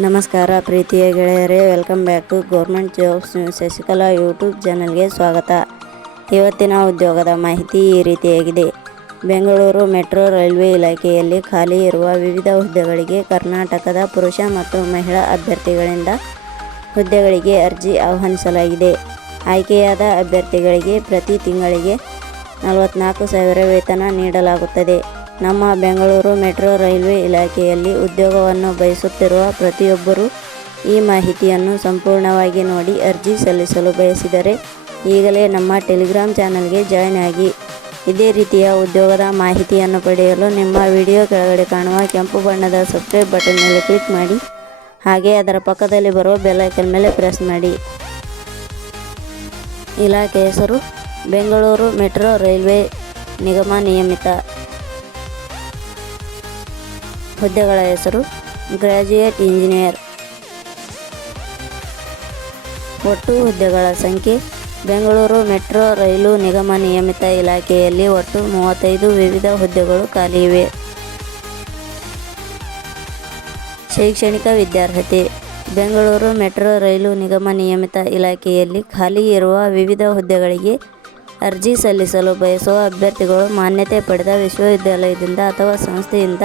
ನಮಸ್ಕಾರ ಪ್ರೀತಿಯ ಗೆಳೆಯರೇ welcome back to government jobs Shashikala YouTube ಚಾನಲ್ಗೆ ಸ್ವಾಗತ. ಇವತ್ತಿನ ಉದ್ಯೋಗದ ಮಾಹಿತಿ ಈ ರೀತಿಯಾಗಿದೆ. ಬೆಂಗಳೂರು ಮೆಟ್ರೋ ರೈಲ್ವೆ ಇಲಾಖೆಯಲ್ಲಿ ಖಾಲಿ ಇರುವ ವಿವಿಧ ಹುದ್ದೆಗಳಿಗೆ ಕರ್ನಾಟಕದ ಪುರುಷ ಮತ್ತು ಮಹಿಳಾ ಅಭ್ಯರ್ಥಿಗಳಿಂದ ಹುದ್ದೆಗಳಿಗೆ ಅರ್ಜಿ ಆಹ್ವಾನಿಸಲಾಗಿದೆ. ಆಯ್ಕೆಯಾದ ಅಭ್ಯರ್ಥಿಗಳಿಗೆ ಪ್ರತಿ ತಿಂಗಳಿಗೆ ನಲವತ್ನಾಲ್ಕು ಸಾವಿರ ವೇತನ ನೀಡಲಾಗುತ್ತದೆ. ನಮ್ಮ ಬೆಂಗಳೂರು ಮೆಟ್ರೋ ರೈಲ್ವೆ ಇಲಾಖೆಯಲ್ಲಿ ಉದ್ಯೋಗವನ್ನು ಬಯಸುತ್ತಿರುವ ಪ್ರತಿಯೊಬ್ಬರೂ ಈ ಮಾಹಿತಿಯನ್ನು ಸಂಪೂರ್ಣವಾಗಿ ನೋಡಿ ಅರ್ಜಿ ಸಲ್ಲಿಸಲು ಬಯಸಿದರೆ ಈಗಲೇ ನಮ್ಮ ಟೆಲಿಗ್ರಾಮ್ ಚಾನಲ್ಗೆ ಜಾಯ್ನ್ ಆಗಿ. ಇದೇ ರೀತಿಯ ಉದ್ಯೋಗದ ಮಾಹಿತಿಯನ್ನು ಪಡೆಯಲು ನಿಮ್ಮ ವಿಡಿಯೋ ಕೆಳಗಡೆ ಕಾಣುವ ಕೆಂಪು ಬಣ್ಣದ ಸಬ್ಸ್ಕ್ರೈಬ್ ಬಟನ್ ಮೇಲೆ ಕ್ಲಿಕ್ ಮಾಡಿ. ಹಾಗೆ ಅದರ ಪಕ್ಕದಲ್ಲಿ ಬರುವ ಬೆಲ್ ಐಕನ್ ಮೇಲೆ ಪ್ರೆಸ್ ಮಾಡಿ. ಇಲಾಖೆ ಹೆಸರು, ಬೆಂಗಳೂರು ಮೆಟ್ರೋ ರೈಲ್ವೆ ನಿಗಮ ನಿಯಮಿತ. ಹುದ್ದೆಗಳ ಹೆಸರು ಗ್ರ್ಯಾಜುಯೇಟ್ ಇಂಜಿನಿಯರ್. ಒಟ್ಟು ಹುದ್ದೆಗಳ ಸಂಖ್ಯೆ ಬೆಂಗಳೂರು ಮೆಟ್ರೋ ರೈಲು ನಿಗಮ ನಿಯಮಿತ ಇಲಾಖೆಯಲ್ಲಿ ಒಟ್ಟು ಮೂವತ್ತೈದು ವಿವಿಧ ಹುದ್ದೆಗಳು ಖಾಲಿ ಇವೆ. ಶೈಕ್ಷಣಿಕ ವಿದ್ಯಾರ್ಹತೆ ಬೆಂಗಳೂರು ಮೆಟ್ರೋ ರೈಲು ನಿಗಮ ನಿಯಮಿತ ಇಲಾಖೆಯಲ್ಲಿ ಖಾಲಿ ಇರುವ ವಿವಿಧ ಹುದ್ದೆಗಳಿಗೆ ಅರ್ಜಿ ಸಲ್ಲಿಸಲು ಬಯಸುವ ಅಭ್ಯರ್ಥಿಗಳು ಮಾನ್ಯತೆ ಪಡೆದ ವಿಶ್ವವಿದ್ಯಾಲಯದಿಂದ ಅಥವಾ ಸಂಸ್ಥೆಯಿಂದ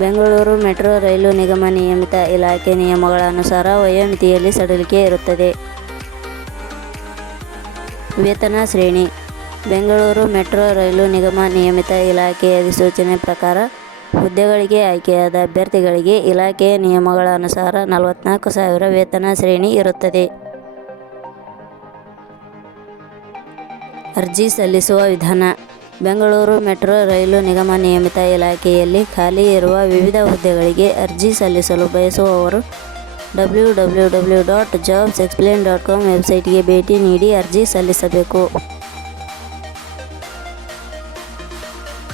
ಬೆಂಗಳೂರು ಮೆಟ್ರೋ ರೈಲು ನಿಗಮ ನಿಯಮಿತ ಇಲಾಖೆ ನಿಯಮಗಳ ಅನುಸಾರ ವಯೋಮಿತಿಯಲ್ಲಿ ಸಡಿಲಿಕೆ ಇರುತ್ತದೆ. ವೇತನ ಶ್ರೇಣಿ, ಬೆಂಗಳೂರು ಮೆಟ್ರೋ ರೈಲು ನಿಗಮ ನಿಯಮಿತ ಇಲಾಖೆ ಅಧಿಸೂಚನೆ ಪ್ರಕಾರ ಹುದ್ದೆಗಳಿಗೆ ಆಯ್ಕೆಯಾದ ಅಭ್ಯರ್ಥಿಗಳಿಗೆ ಇಲಾಖೆಯ ನಿಯಮಗಳ ಅನುಸಾರ ನಲವತ್ನಾಲ್ಕು ಸಾವಿರ ವೇತನ ಶ್ರೇಣಿ ಇರುತ್ತದೆ. ಅರ್ಜಿ ಸಲ್ಲಿಸುವ ವಿಧಾನ ಬೆಂಗಳೂರು ಮೆಟ್ರೋ ರೈಲು ನಿಗಮ ನಿಯಮಿತ ಇಲಾಖೆಯಲ್ಲಿ ಖಾಲಿ ಇರುವ ವಿವಿಧ ಹುದ್ದೆಗಳಿಗೆ ಅರ್ಜಿ ಸಲ್ಲಿಸಲು ಬಯಸುವವರು W W W dot jobs explain dot com ವೆಬ್ಸೈಟ್ಗೆ ಭೇಟಿ ನೀಡಿ ಅರ್ಜಿ ಸಲ್ಲಿಸಬೇಕು.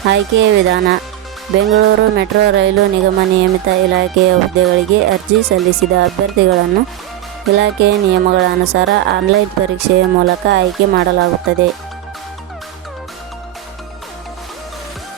ಆಯ್ಕೆಯ ವಿಧಾನ. ಬೆಂಗಳೂರು ಮೆಟ್ರೋ ರೈಲು ನಿಗಮ ನಿಯಮಿತ ಇಲಾಖೆಯ ಹುದ್ದೆಗಳಿಗೆ ಅರ್ಜಿ ಸಲ್ಲಿಸಿದ ಅಭ್ಯರ್ಥಿಗಳನ್ನು ಇಲಾಖೆಯ ನಿಯಮಗಳ ಅನುಸಾರ ಆನ್ಲೈನ್ ಪರೀಕ್ಷೆಯ ಮೂಲಕ ಆಯ್ಕೆ ಮಾಡಲಾಗುತ್ತದೆ.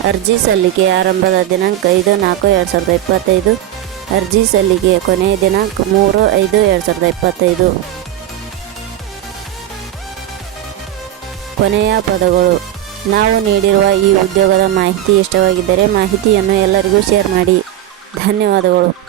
ಅರ್ಜಿ ಸಲ್ಲಿಕೆ ಆರಂಭದ ದಿನಾಂಕ ಐದು, ನಾಲ್ಕು, ಎರಡು ಸಾವಿರದ ಇಪ್ಪತ್ತೈದು. ಅರ್ಜಿ ಸಲ್ಲಿಕೆ ಕೊನೆಯ ದಿನಾಂಕ ಮೂರು, ಐದು, ಎರಡು ಸಾವಿರದ ಇಪ್ಪತ್ತೈದು. ಕೊನೆಯ ಪದಗಳು. ನಾವು ನೀಡಿರುವ ಈ ಉದ್ಯೋಗದ ಮಾಹಿತಿ ಇಷ್ಟವಾಗಿದ್ದರೆ ಮಾಹಿತಿಯನ್ನು ಎಲ್ಲರಿಗೂ ಶೇರ್ ಮಾಡಿ. ಧನ್ಯವಾದಗಳು.